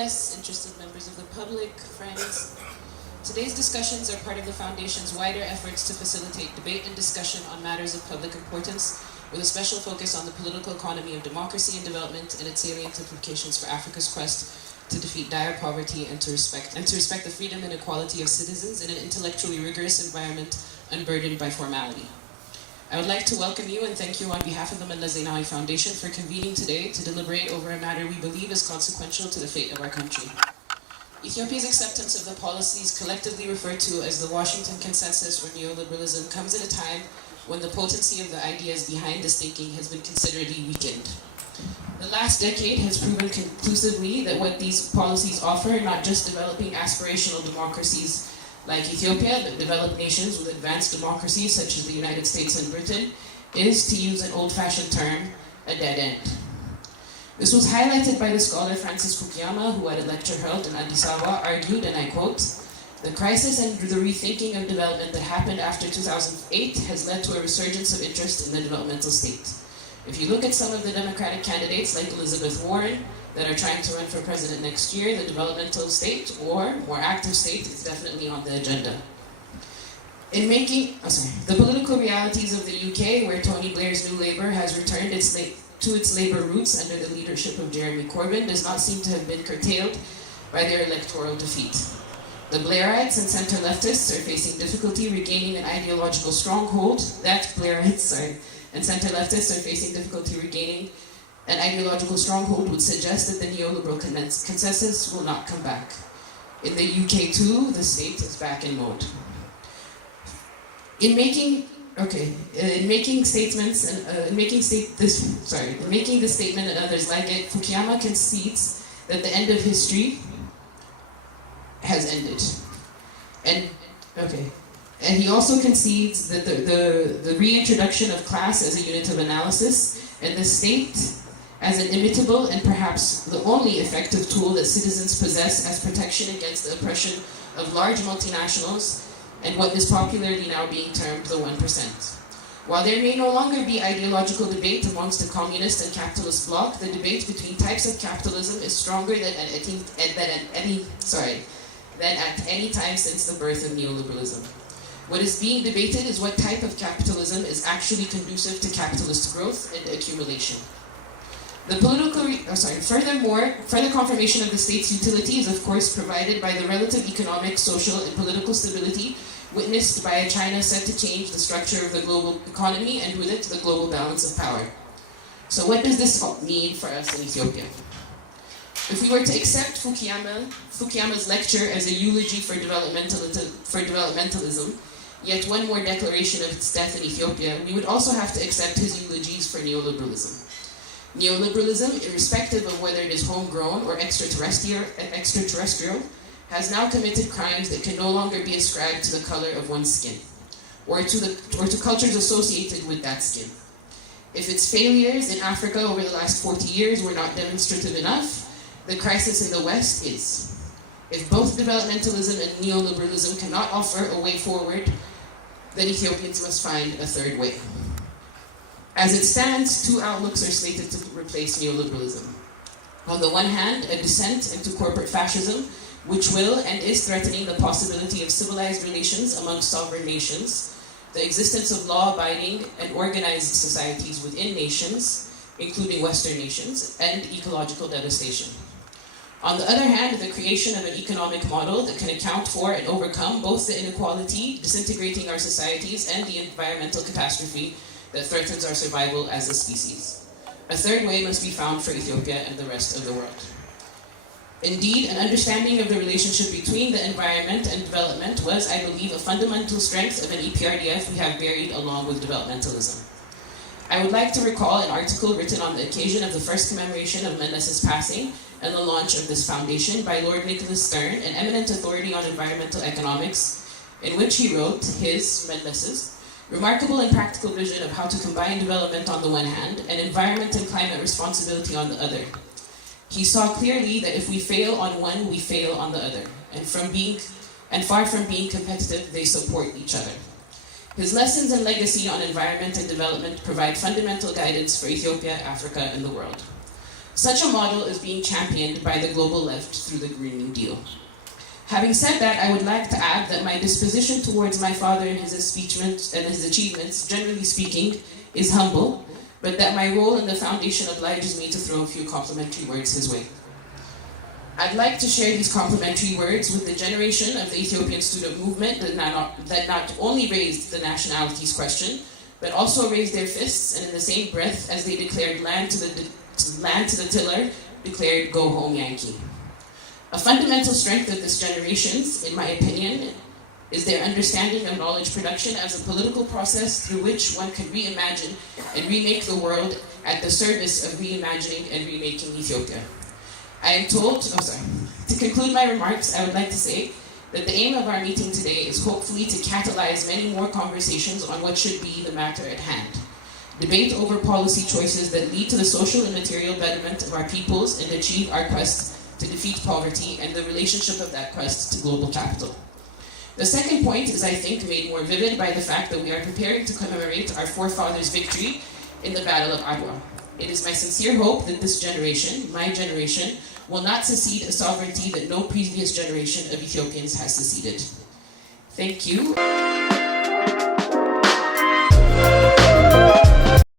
guests, interested members of the public, friends. Today's discussions are part of the Foundation's wider efforts to facilitate debate and discussion on matters of public importance, with a special focus on the political economy of democracy and development and its salient implications for Africa's quest to defeat dire poverty and to respect the freedom and equality of citizens in an intellectually rigorous environment unburdened by formality. I would like to welcome you and thank you on behalf of the Mallas Zenawi Foundation for convening today to deliberate over a matter we believe is consequential to the fate of our country. Ethiopia's acceptance of the policies collectively referred to as the Washington Consensus or neoliberalism comes at a time when the potency of the ideas behind this thinking has been considerably weakened. The last decade has proven conclusively that what these policies offer, not just developing aspirational democracies like Ethiopia, but developed nations with advanced democracies such as the United States and Britain, is, to use an old-fashioned term, a dead end. This was highlighted by the scholar Francis Fukuyama, who at a lecture held in Addis argued, and I quote, "The crisis and the rethinking of development that happened after 2008 has led to a resurgence of interest in the developmental state. If you look at some of the Democratic candidates like Elizabeth Warren that are trying to run for president next year, the developmental state or more active state is definitely on the agenda." The political realities of the UK, where Tony Blair's New Labour has returned to its Labour roots under the leadership of Jeremy Corbyn, does not seem to have been curtailed by their electoral defeat. The Blairites and centre-leftists are facing difficulty regaining an ideological stronghold. And centre-leftists are facing difficulty regaining an ideological stronghold would suggest that the neoliberal consensus will not come back. In the UK too, the state is back in mode. In making this statement and others like it, Fukuyama concedes that the end of history has ended. And he also concedes that the reintroduction of class as a unit of analysis and the state as an imitable and perhaps the only effective tool that citizens possess as protection against the oppression of large multinationals and what is popularly now being termed the 1%. While there may no longer be ideological debate amongst the communist and capitalist bloc, the debate between types of capitalism is stronger than at any time since the birth of neoliberalism. What is being debated is what type of capitalism is actually conducive to capitalist growth and accumulation. Further confirmation of the state's utility is of course provided by the relative economic, social, and political stability witnessed by a China set to change the structure of the global economy and with it the global balance of power. So what does this mean for us in Ethiopia? If we were to accept Fukuyama's lecture as a eulogy for developmentalism, yet one more declaration of its death in Ethiopia, we would also have to accept his eulogies for neoliberalism. Neoliberalism, irrespective of whether it is homegrown or extraterrestrial, has now committed crimes that can no longer be ascribed to the color of one's skin, or to cultures associated with that skin. If its failures in Africa over the last 40 years were not demonstrative enough, the crisis in the West is. If both developmentalism and neoliberalism cannot offer a way forward, then Ethiopians must find a third way. As it stands, two outlooks are slated to replace neoliberalism. On the one hand, a descent into corporate fascism, which will and is threatening the possibility of civilized relations among sovereign nations, the existence of law-abiding and organized societies within nations, including Western nations, and ecological devastation. On the other hand, the creation of an economic model that can account for and overcome both the inequality disintegrating our societies and the environmental catastrophe that threatens our survival as a species. A third way must be found for Ethiopia and the rest of the world. Indeed, an understanding of the relationship between the environment and development was, I believe, a fundamental strength of an EPRDF we have buried along with developmentalism. I would like to recall an article written on the occasion of the first commemoration of Melles's passing and the launch of this foundation by Lord Nicholas Stern, an eminent authority on environmental economics, in which he wrote his, Melles's, remarkable and practical vision of how to combine development on the one hand and environment and climate responsibility on the other. He saw clearly that if we fail on one, we fail on the other, and far from being competitive, they support each other. His lessons and legacy on environment and development provide fundamental guidance for Ethiopia, Africa, and the world. Such a model is being championed by the global left through the Green New Deal. Having said that, I would like to add that my disposition towards my father and his achievements, generally speaking, is humble, but that my role in the foundation obliges me to throw a few complimentary words his way. I'd like to share these complimentary words with the generation of the Ethiopian student movement that not only raised the nationalities question, but also raised their fists and in the same breath as they declared land to the tiller, declared go home Yankee. A fundamental strength of this generation, in my opinion, is their understanding of knowledge production as a political process through which one can reimagine and remake the world at the service of reimagining and remaking Ethiopia. To conclude my remarks, I would like to say that the aim of our meeting today is hopefully to catalyze many more conversations on what should be the matter at hand. Debate over policy choices that lead to the social and material betterment of our peoples and achieve our quest to defeat poverty and the relationship of that quest to global capital. The second point is, I think, made more vivid by the fact that we are preparing to commemorate our forefathers' victory in the Battle of Adwa. It is my sincere hope that this generation, my generation, will not secede a sovereignty that no previous generation of Ethiopians has seceded. Thank you.